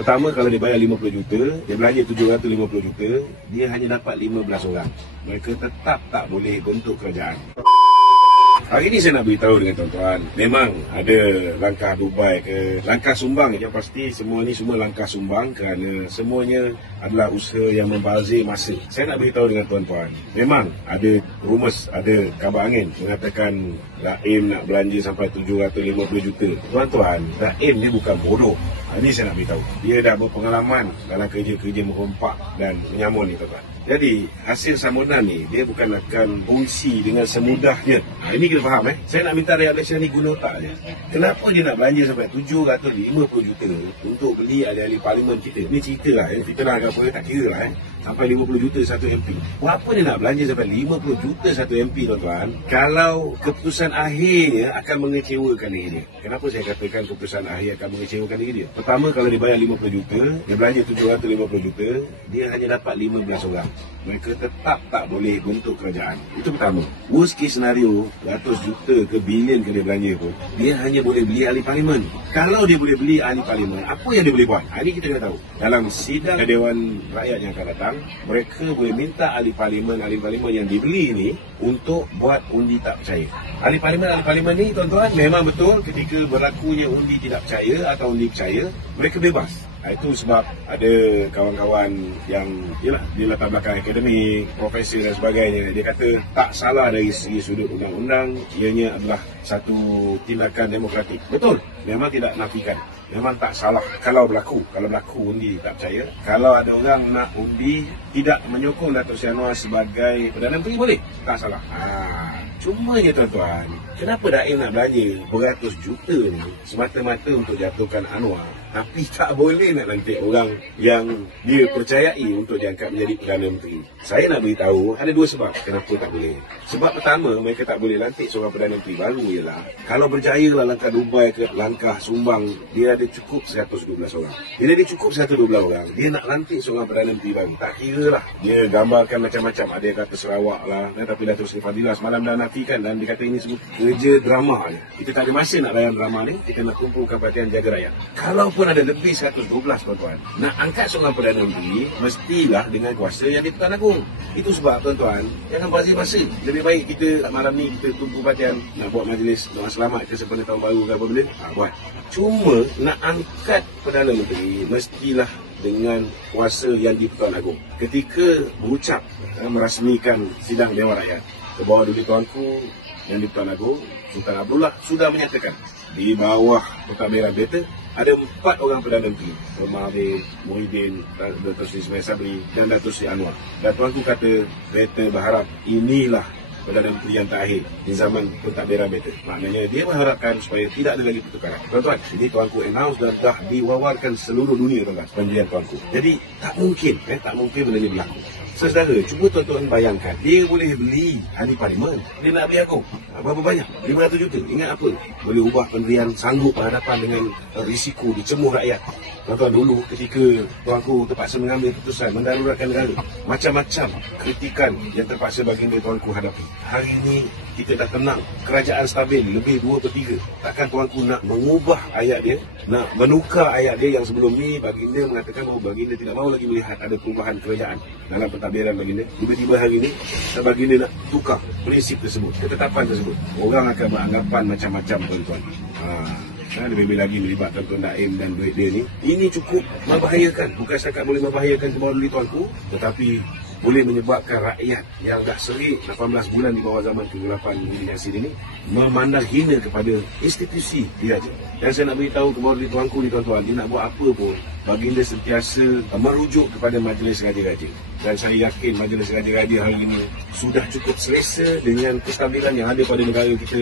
Pertama, kalau dia bayar 50 juta, dia belanja 750 juta, dia hanya dapat 15 orang. Mereka tetap tak boleh bentuk kerajaan. Hari ini saya nak beritahu dengan tuan-tuan, memang ada langkah Dubai ke, langkah sumbang, yang pasti semua ni semua langkah sumbang kerana semuanya adalah usaha yang membazir masa. Saya nak beritahu dengan tuan-tuan, memang ada rumus, ada kabar angin mengatakan Raim nak belanja sampai 750 juta. Tuan-tuan, Raim dia bukan bodoh. Ini saya nak beritahu. Dia dah berpengalaman dalam kerja-kerja merompak dan menyamun ni tuan-tuan. Jadi hasil sambunan ni dia bukan akan fungsi dengan semudahnya. Ini kita faham Saya nak minta rakyat Malaysia ni guna otak je. Kenapa dia nak belanja sampai 750 juta untuk beli ahli-ahli parlimen kita? Ni cerita lah kita nak apa tak kira lah sampai 50 juta satu MP. Apa dia nak belanja sampai 50 juta satu MP tuan-tuan? Kalau keputusan akhirnya akan mengecewakan diri dia. Kenapa saya katakan keputusan akhir akan mengecewakan diri dia? Pertama, kalau dia bayar 50 juta, dia belanja 750 juta, dia hanya dapat 15 orang. Mereka tetap tak boleh bentuk kerajaan. Itu pertama. Worst case scenario, ratus juta ke bilion ke dia belanja pun, dia hanya boleh beli ahli parlimen. Kalau dia boleh beli ahli parlimen, apa yang dia boleh buat? Ini kita kena tahu. Dalam sidang Dewan Rakyat yang akan datang, mereka boleh minta ahli parlimen yang dibeli ini untuk buat undi tak percaya. Ahli parlimen ni tuan-tuan, memang betul ketika berlakunya undi tidak percaya atau undi percaya, mereka bebas. Itu sebab ada kawan-kawan yang di latar belakang akademik, profesor dan sebagainya. Dia kata tak salah dari segi sudut undang-undang, ianya adalah satu tindakan demokratik. Betul, memang tidak nafikan. Memang tak salah kalau berlaku undi tak percaya. Kalau ada orang nak undi tidak menyokong Datuk Seri Anwar sebagai Perdana Menteri, boleh, tak salah. Cuma je tuan-tuan, kenapa Raim nak belanja beratus juta ni semata-mata untuk jatuhkan Anwar, tapi tak boleh nak lantik orang yang dia percayai untuk diangkat menjadi Perdana Menteri? Saya nak beritahu ada dua sebab kenapa tak boleh. Sebab pertama, mereka tak boleh lantik seorang Perdana Menteri baru ialah kalau berjayalah langkah Dubai ke langkah sumbang, dia ada cukup 112 orang. Bila dia cukup 112 orang, dia nak lantik seorang Perdana Menteri baru, tak kira lah. Dia gambarkan macam-macam, ada yang kata Sarawak lah, tapi Datuk Seri Fadilah semalam dah nafikan dan dia kata ini semua kerja drama je. Kita tak ada masa nak layan drama ni, kita nak kumpulkan perhatian jaga rakyat. Kalaupun ada lebih 112 tuan-tuan, nak angkat seorang Perdana Menteri, mestilah dengan kuasa yang di Pertuan Agong. Itu sebab tuan-tuan, jangan bazir masa. Lebih baik kita malam ni kita tumpu perhatian, nak buat majlis doa selamat ke sempena tahun baru ke apa benda, buat. Cuma nak angkat Perdana Menteri, mestilah dengan kuasa yang di Pertuan Agong. Ketika berucap merasmikan sidang Dewan Rakyat, ke bawah duli tuanku yang di Pertuan Agong, Sultan Abdullah sudah menyatakan di bawah pentadbiran beta ada 4 orang Perdana Menteri, Mahathir, Muhyiddin, Datuk Seri Ismail Sabri dan Datuk Seri Anwar. Dan tuanku kata beta berharap inilah Perdana Menteri yang terakhir di zaman pentadbiran beta. Maknanya dia mengharapkan supaya tidak ada lagi pertukaran. Tuan-tuan, ini tuanku announce dan dah diwawarkan seluruh dunia tuan-tuan, pendirian tuanku. Jadi tak mungkin benda ini berlaku. Saudara, cuba tuan-tuan bayangkan, dia boleh beli ahli parlimen, dia nak beli Agong. Berapa banyak? 500 juta. Ingat apa? Boleh ubah pendirian, sanggup berhadapan dengan risiko dicemuh rakyat. Tuan-tuan, dulu ketika tuanku terpaksa mengambil keputusan mendaruratkan negara, macam-macam kritikan yang terpaksa baginda tuanku hadapi. Hari ini kita dah tenang, kerajaan stabil, lebih 2/3. Takkan tuanku nak mengubah ayat dia, nak menukar ayat dia yang sebelum ni baginda mengatakan bahawa baginda tidak mahu lagi melihat ada perubahan kerajaan dalam pentadbiran baginda. Tiba-tiba hari ini baginda nak tukar prinsip tersebut, ketetapan tersebut. Orang akan beranggapan macam-macam tuan-tuan. Lebih-lebih lagi melibatkan Tuan Naim dan duit dia ni. Ini cukup membahayakan. Bukan setakat boleh membahayakan kebawah duli tuanku, tetapi boleh menyebabkan rakyat yang dah serik 18 bulan di bawah zaman kegelapan imigrasi ini memandang hina kepada institusi diraja. Dan saya nak beritahu kepada duli tuanku ni tuan-tuan, dia nak buat apa pun, baginda sentiasa merujuk kepada majlis raja-raja. Dan saya yakin majlis raja-raja hari ini sudah cukup selesa dengan kestabilan yang ada pada negara kita.